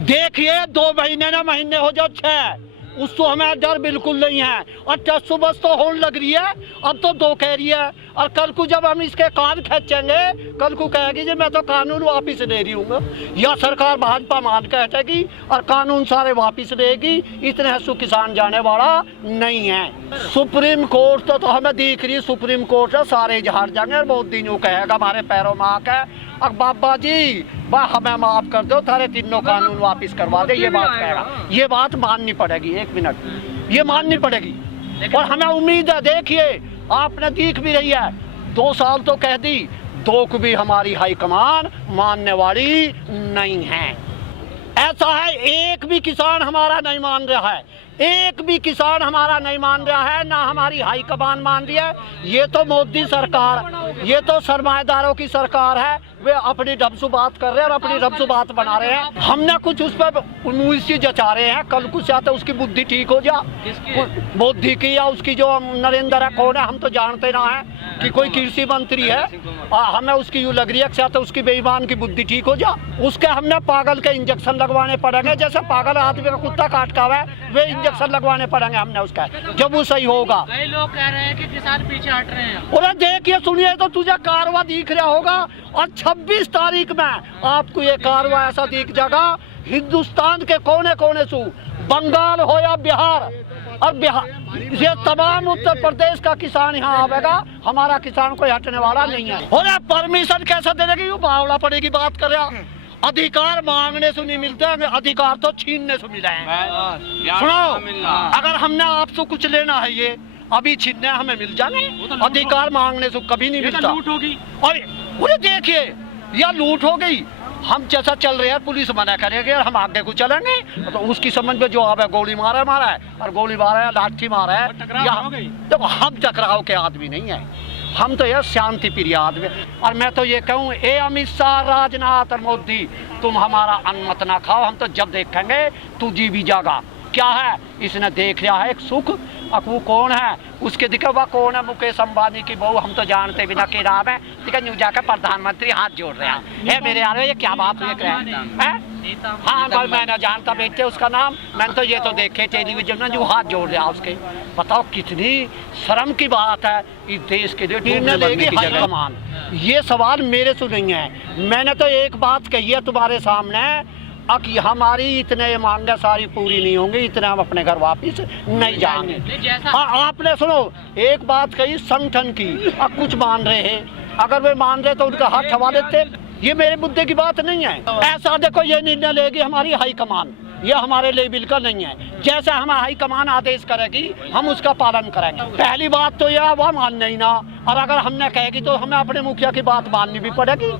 देखिए 2 महीने ना महीने हो जाओ 6, उसको हमें डर बिल्कुल नहीं है। और टस बस तो होने लग रही है, अब तो 2 कह रही है। और कल को जब हम इसके कान खींचेंगे, कल को कहेगी जी मैं तो कानून वापिस ले रही हूँ, या सरकार भाजपा मान कहेगी और कानून सारे वापिस लेगी। इतने हंसू किसान जाने वाला नहीं है। सुप्रीम कोर्ट तो हमें दिख रही, सुप्रीम कोर्ट है सारे जहार जाएंगे और बहुत दिन कहेगा हमारे पैरों में आके अब बाबा जी हमें माफ कर दो, थारे तीनों कानून वापिस करवा दे, ये बात कहेगा। ये बात माननी पड़ेगी, 1 मिनट, ये माननी पड़ेगी। और हमें उम्मीद है, देखिए आपने दिख भी रही है, 2 साल तो कह दी, 2 को भी हमारी हाईकमान मानने वाली नहीं है। ऐसा है, एक भी किसान हमारा नहीं मान रहा है, एक भी किसान हमारा नहीं मान रहा है, ना हमारी हाईकमान मान रही है। ये तो मोदी सरकार, ये तो सरमाएदारों की सरकार है, वे अपनी ढबसू बात कर रहे हैं और अपनी ढबसू बात बना रहे हैं। हमने कुछ उस पर उम्मीद जचा रहे हैं, कल कुछ चाहते उसकी बुद्धि ठीक हो जा, मोदी की या उसकी जो नरेंद्र है कौन है हम तो जानते ना है कि कोई कृषि मंत्री है, हमें उसकी यूँ लग रही है चाहते उसकी बेईमान की बुद्धि ठीक हो जा। उसके हमने पागल के इंजेक्शन लगवाने पड़ेंगे, जैसे पागल आदमी का कुत्ता काट का है वे इंजेक्शन लगवाने पड़ेंगे हमने उसका, जब वो सही होगा। कई लोग कह रहे हैं कि किसान पीछे हट रहे हैं। और देखिए सुनिए तो तुझे कारवा दिख रहा होगा, और 26 तारीख में आपको ये कारवा ऐसा दिख जाएगा हिंदुस्तान के कोने कोने से, बंगाल हो या बिहार, और बिहार ये तमाम उत्तर प्रदेश का किसान यहाँ आवेगा, हमारा किसान कोई हटने वाला नहीं है। और परमिशन कैसे देने की बावड़ा पड़ेगी बात कर रहा, अधिकार मांगने से नहीं मिलते, अधिकार तो छीनने से मिले हैं। सुनो, अगर हमने आपसे कुछ लेना है ये अभी छीनने हमें मिल जाए, अधिकार मांगने से कभी नहीं मिलता। लूट होगी, और देखिए या लूट हो गई, हम जैसा चल रहे हैं पुलिस मना करेगी और हम आगे को चलेंगे तो उसकी समझ में जो आवे गोली मारा है और गोली मारा है, लाठी मारा है, तो हम टकराव के आदमी नहीं है, हम तो यह शांति प्रिय आदमी। और मैं तो ये कहूँ, ए अमित शाह, राजनाथ और मोदी, तुम हमारा अन्न मत ना खाओ, हम तो जब देखेंगे तू जी भी जागा। क्या है इसने देख लिया है एक सुख, अब वो कौन है उसके दिखे, वह कौन है, मुकेश अंबानी की बहू, हम तो जानते बिना के नाम है, दिखे न्यू जाकर प्रधानमंत्री हाथ जोड़ रहे हैं। मेरे यार ये क्या बात हुई है? हाँ भाई मैं ना जानता बेटे उसका नाम, मैंने तो ये तो देखे टेलीविजन में जो हाथ जोड़ रहा उसके। बताओ कितनी शर्म की बात है इस देश के लिए लेगी हाईकमान। ये सवाल मेरे से नहीं है, मैंने तो एक बात कही है तुम्हारे सामने, अब हमारी इतने मांगे सारी पूरी नहीं होंगी, इतने हम अपने घर वापिस नहीं जाएंगे। आपने सुनो एक बात कही संगठन की, अब कुछ मान रहे हैं, अगर वे मान रहे तो उनका हाथ हवा देते, ये मेरे मुद्दे की बात नहीं है। ऐसा देखो ये निर्णय लेगी हमारी हाईकमान, ये हमारे लेवल का नहीं है, जैसा हमारा हाईकमान आदेश करेगी हम उसका पालन करेंगे। पहली बात तो यह वह मानना ही ना, और अगर हमने कहेगी तो हमें अपने मुखिया की बात माननी भी पड़ेगी।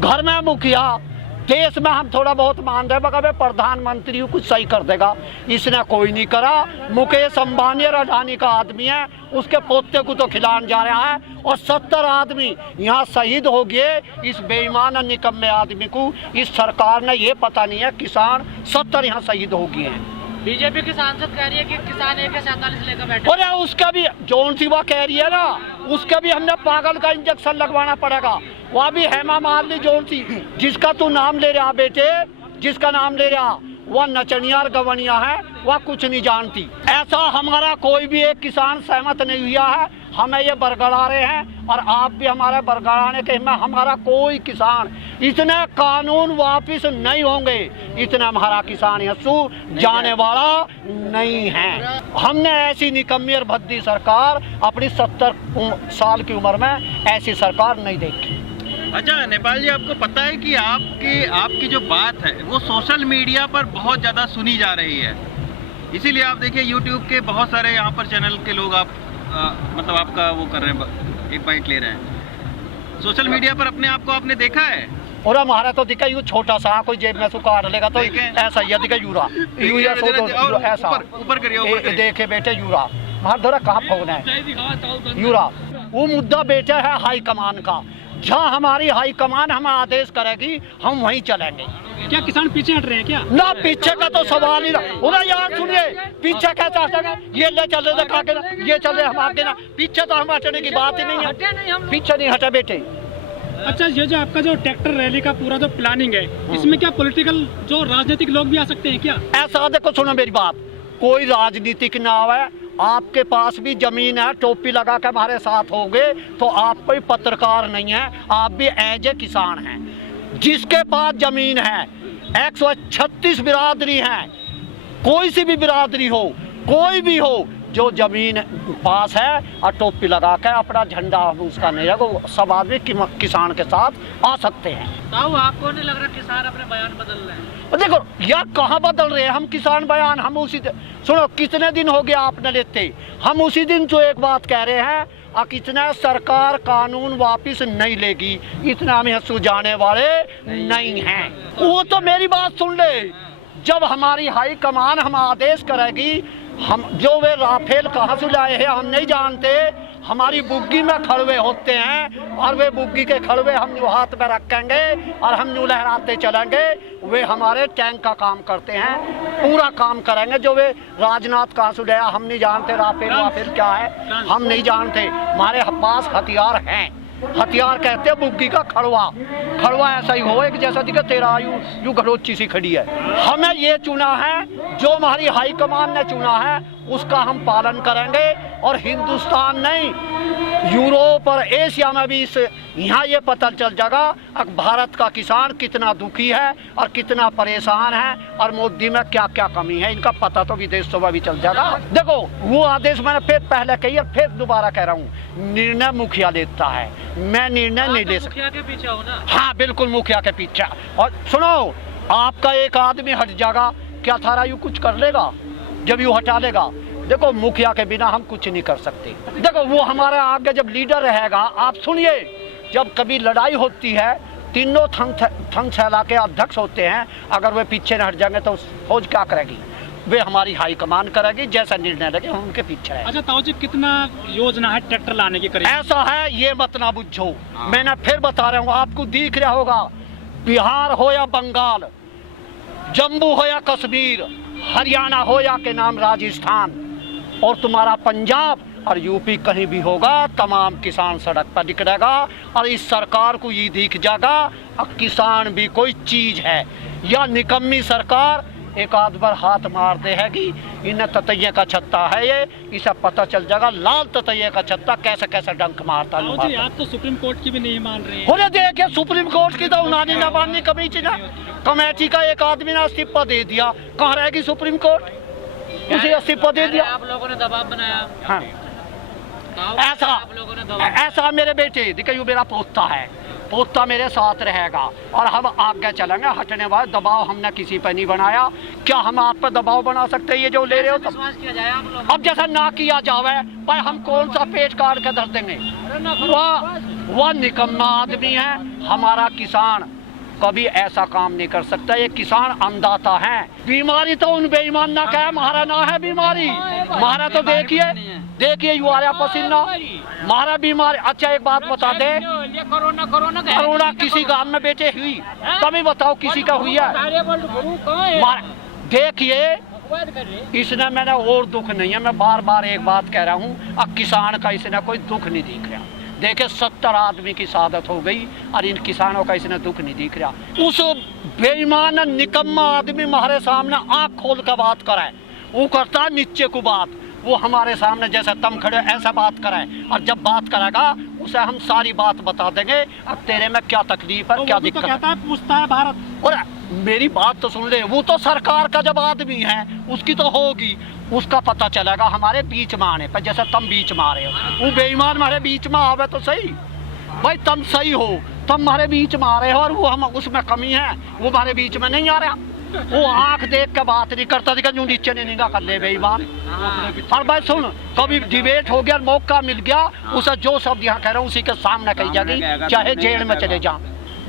घर में मुखिया, देश में हम थोड़ा बहुत मान रहे मगर प्रधानमंत्री कुछ सही कर देगा, इसने कोई नहीं करा। मुकेश अंबानी और अडानी का आदमी है, उसके पोते को तो खिलाने जा रहा है, और 70 आदमी यहाँ शहीद हो गए इस बेईमान और निकम्मे आदमी को। इस सरकार ने ये पता नहीं है किसान 70 यहाँ शहीद हो गए हैं। बीजेपी की सांसद कह रही है कि किसान AK-47 लेकर बैठे, और उसका भी जौन सी वह कह रही है ना, उसका भी हमने पागल का इंजेक्शन लगवाना पड़ेगा। वह भी हेमा मालिनी जौन सी, जिसका तू नाम ले रहा बेटे, जिसका नाम ले रहा वह नचनिया और गवनिया है, वह कुछ नहीं जानती। ऐसा हमारा कोई भी एक किसान सहमत नहीं हुआ है, हमें ये बरगड़ा रहे हैं, और आप भी हमारे बरगड़ाने के में हमारा कोई किसान इतने कानून वापिस नहीं होंगे, इतना हमारा किसान हंसू जाने वाला नहीं है। हमने ऐसी निकम्मी और भद्दी सरकार अपनी 70 साल की उम्र में ऐसी सरकार नहीं देखी। अच्छा नेपाल जी, आपको पता है कि आपकी जो बात है वो सोशल मीडिया पर बहुत ज़्यादा सुनी जा रही है, इसीलिए आप देखिए यूट्यूब के बहुत सारे यहाँ पर चैनल के लोग मतलब आपका वो कर रहे हैं, एक बाइट ले रहे हैं सोशल मीडिया पर। अपने आप को आपने देखा है? और हमारा तो दिखा यू छोटा सा, कोई जेब में से काट लेगा तो ऐसा ही दिखा यूरा ऐसा ऊपर करिए, देखे बेटे यूरा हमारा धरा कहाँ फोन है यूरा। वो मुद्दा बेटे है हाई कमान का, जहाँ हमारी हाई कमान हमें आदेश करेगी हम वहीं चलेंगे। क्या किसान पीछे हट रहे हैं क्या? ना पीछे का तो सवाल ही ना। यार सुनिए, पीछे क्या चाहते हैं, ये ले चल रहे खा के ना, ये चल रहे हम आगे ना, पीछे तो हम हटने की बात ही नहीं है, पीछे नहीं हटे बेटे। अच्छा, ये जो आपका जो ट्रैक्टर रैली का पूरा जो प्लानिंग है, इसमें क्या पॉलिटिकल जो राजनीतिक लोग भी आ सकते हैं क्या? ऐसा देखो, सुनो मेरी बात, कोई राजनीतिक ना आवे। आपके पास भी जमीन है, टोपी लगा के हमारे साथ होगे तो आप कोई पत्रकार नहीं है, आप भी एज ए किसान हैं। जिसके पास जमीन है, 136 बिरादरी है, कोई सी भी बिरादरी हो, कोई भी हो, जो जमीन पास है और टोपी लगा के अपना झंडा उसका नहीं है, सब आदमी किसान के साथ आ सकते हैं। ताऊ, आपको नहीं लग रहा किसान अपने बयान बदल रहे हैं? देखो यार, कहाँ बदल रहे हैं हम किसान बयान? हम उसी सुनो, कितने दिन हो गया आपने लेते, हम उसी दिन जो एक बात कह रहे हैं, और कितना सरकार कानून वापिस नहीं लेगी, इतना हमें सुझाने वाले नहीं हैं। वो तो मेरी बात सुन ले, जब हमारी हाई कमान हम आदेश करेगी, हम जो वे राफेल कहाँ से लाए हैं हम नहीं जानते, हमारी बुग्गी में खड़वे होते हैं और वे बुग्गी के खड़वे हम हाथ में रखेंगे और हम यूँ लहराते चलेंगे। वे हमारे टैंक का काम करते हैं, पूरा काम करेंगे। जो वे राजनाथ कहाँ से लाया हम नहीं जानते, राफेल वाफेल क्या है हम नहीं जानते। हमारे पास हथियार हैं, हथियार कहते हैं बुग्गी का खड़वा। खड़वा ऐसा ही हो एक जैसा दिखे, तेरा यू घरोची सी खड़ी है। हमें ये चुना है, जो हमारी हाई कमान ने चुना है उसका हम पालन करेंगे। और हिंदुस्तान नहीं, यूरोप और एशिया में भी इस यहाँ ये पता चल जाएगा अब भारत का किसान कितना दुखी है और कितना परेशान है और मोदी में क्या क्या कमी है, इनका पता तो विदेशों में भी चल जाएगा। देखो वो आदेश मैंने फिर पहले कही और फिर दोबारा कह रहा हूँ, निर्णय मुखिया लेता है, मैं निर्णय नहीं ले सकता। मुखिया के पीछे हो ना? हाँ बिल्कुल, मुखिया के पीछे। और सुनो, आपका एक आदमी हट जाएगा, क्या थारा यू कुछ कर लेगा? जब यू हटा लेगा, देखो मुखिया के बिना हम कुछ नहीं कर सकते। देखो वो हमारे आगे जब लीडर रहेगा, आप सुनिए, जब कभी लड़ाई होती है, तीनों थंग सैला के अध्यक्ष होते हैं, अगर वे पीछे न हट जाएंगे तो फौज क्या करेगी? वे हमारी हाई कमान करेगी, जैसा निर्णय लगे हम उनके पीछे रहेंगे। अच्छा ताऊ जी, कितना योजना है ट्रैक्टर लाने की करीब? ऐसा है, ये मत ना बुझो, मैंने फिर बता रहा हूँ, आपको दिख रहा होगा, बिहार हो या बंगाल, जम्मू हो या कश्मीर, हरियाणा हो या के नाम राजस्थान, और तुम्हारा पंजाब और यूपी कहीं भी होगा, तमाम किसान सड़क पर निकलेगा। और इस सरकार को ये दिख जाएगा अब किसान भी कोई चीज है, या निकम्मी सरकार एक आध बार हाथ मार देगी, इन्हें ततैये का छत्ता है ये, इसे पता चल जाएगा लाल ततैये का छत्ता कैसे कैसे डंक मारता है। ताऊ जी, आप तो सुप्रीम कोर्ट की भी नहीं मान रहे हैं। हो देखिए, सुप्रीम कोर्ट की तो उन्होंने न माननी कमेटी ना, कमेटी का एक आदमी ने इस्तीफा दे दिया, कहाँ रहेगी सुप्रीम कोर्ट? उसे इस्तीफा दे दिया। आप लोगों ने दबाव बनाया। हाँ, ऐसा आप लोगों ने दबाव, ऐसा मेरे बेटे देखिए, यू मेरा पोता है, पोता मेरे साथ रहेगा और हम आगे चलेंगे, हटने वाले दबाव हमने किसी पर नहीं बनाया। क्या हम आप पर दबाव बना सकते हैं? ये जो ले रहे हो तब विश्वास किया जाए आप लोग। अब जैसा ना किया जावे भाई, हम कौन सा पेट काट के धर देंगे? वह निकम्मा आदमी है। हमारा किसान कभी ऐसा काम नहीं कर सकता, ये किसान अन्नदाता है। बीमारी तो उन बेईमान ना कहे, हमारा ना है बीमारी, हमारा तो देखिए यू आ रहा पसीना, हमारा बीमारी। अच्छा एक बात बता दे, कोरोना किसी गांव में बेटे हुई, तभी बताओ किसी का हुई है? देखिए, इसने मैंने और दुख नहीं है, मैं बार बार एक बात कह रहा हूँ, अब किसान का इसने कोई दुख नहीं दिख रहा। देखे 70 आदमी की शहादत हो गई और इन किसानों का इसने दुख नहीं दिख रहा। उस बेईमान निकम्मा आदमी हमारे सामने आँख खोल कर बात कराए, वो करता है नीचे को बात, वो हमारे सामने जैसे तुम खड़े ऐसा बात कराए, और जब बात करेगा उसे हम सारी बात बता देंगे, अब तेरे में क्या तकलीफ है, तो क्या वो दिक्कत तो कहता है, पूछता है भारत। और मेरी बात तो सुन ले, वो तो सरकार का जब आदमी है उसकी तो होगी, उसका पता चलेगा हमारे बीच में आने पर, जैसे तुम बीच में आ रहे हो। वो बेईमान हमारे बीच में आवे तो सही भाई, तुम सही हो, तुम हमारे बीच में आ रहे हो और वो हम उसमें कमी है, वो हमारे बीच में नहीं आ रहा। वो आंख देख के बात नहीं करता, दिखा यूं नीचे नहीं निगाह कर ले बेईमान। और भाई सुन, कभी डिबेट हो गया, मौका मिल गया, उसे जो शब्द यहाँ कह रहा हूँ उसी के सामने कही जाएगी, चाहे जेल में चले जाओ।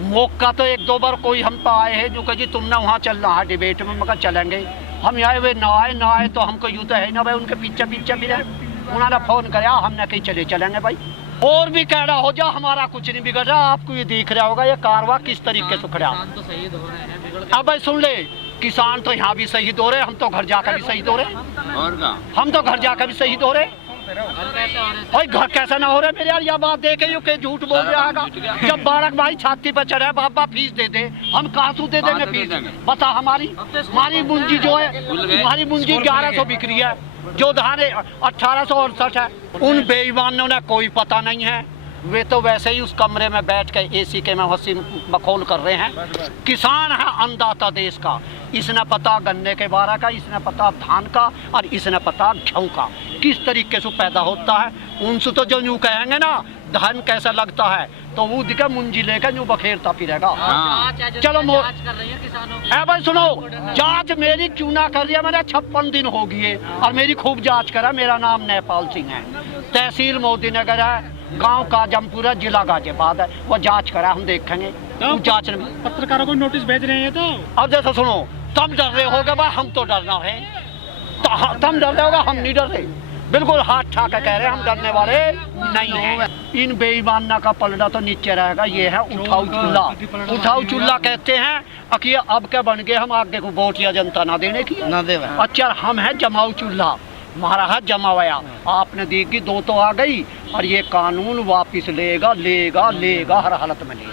मौका तो एक दो बार कोई हम पे आए हैं जो कहे जी तुमने वहाँ चलना है डिबेट में, मगर चलेंगे हम आए, वे ना आए तो हमको यूँ तो है ना भाई, उनके पीछे पीछे भी रहे, उन्होंने फोन कराया, हमने कहीं चलेंगे भाई। और भी कहना हो जा, हमारा कुछ नहीं बिगड़ रहा, आपको ये दिख रहा होगा ये कारवा किस तरीके से खड़ा। तो शहीद हो रहे हैं। अब भाई सुन ले, किसान तो यहाँ भी शहीद हो रहे, हम तो घर जाकर भी शहीद हो रहे, और का हम तो घर जाकर भी शहीद हो रहे, कैसे हो रहे भाई घर कैसा ना हो रहा है मेरे यार, यह बात देखे यू के झूठ बोल रहा है। जब बालक भाई छाती पे चढ़े बाबा फीस दे दे, हम कहाँ से दे देंगे फीस? बता हमारी मुंजी जो है, हमारी मुंजी 1100 बिक रही है, जो धाने 1868 है। उन बेईमानों ने कोई पता नहीं है, वे तो वैसे ही उस कमरे में बैठ के एसी के में हंसी मखौल कर रहे हैं। किसान है अन्नदाता देश का, इसने पता गन्ने के बारे का, इसने पता धान का, और इसने पता गेहूं का किस तरीके से पैदा होता है। उनसे तो जो यूँ कहेंगे ना धन कैसा लगता है, तो वो दिखे मुंजी लेकर यूँ बखेरता फिरेगा। चलो कर रही है किसानों की। है भाई सुनो, जांच मेरी क्यों ना कर रही है? मैंने 56 दिन हो गए और मेरी खूब जांच करा। मेरा नाम नेपाल सिंह है, तहसील मोदी नगर है, गांव काजमपुरा, जिला गाजियाबाद है। वो जांच करा, हम देखेंगे जांच में। पत्रकारों को नोटिस भेज रहे हैं तो अब जैसा सुनो, तुम डर रहे होगे भाई, हम तो डरना है। तुम डर रहे होगा, हम नहीं डर रहे। बिल्कुल हाथ ठा के कह रहे हैं, हम डरने वाले नहीं हैं। इन बेईमाना का पलड़ा तो नीचे रहेगा। ये है उठाऊ चूल्हा। उठाऊ चूल्हा कहते हैं कि अब क्या बन गए, हम आगे को वोट या जनता ना देने की ना दे। अच्छा, हम है जमाऊ चूल्हा, हमारा है जमावया। आपने दी कि 2 तो आ गई, और ये कानून वापिस लेगा लेगा लेगा, हर हालत में लेगा।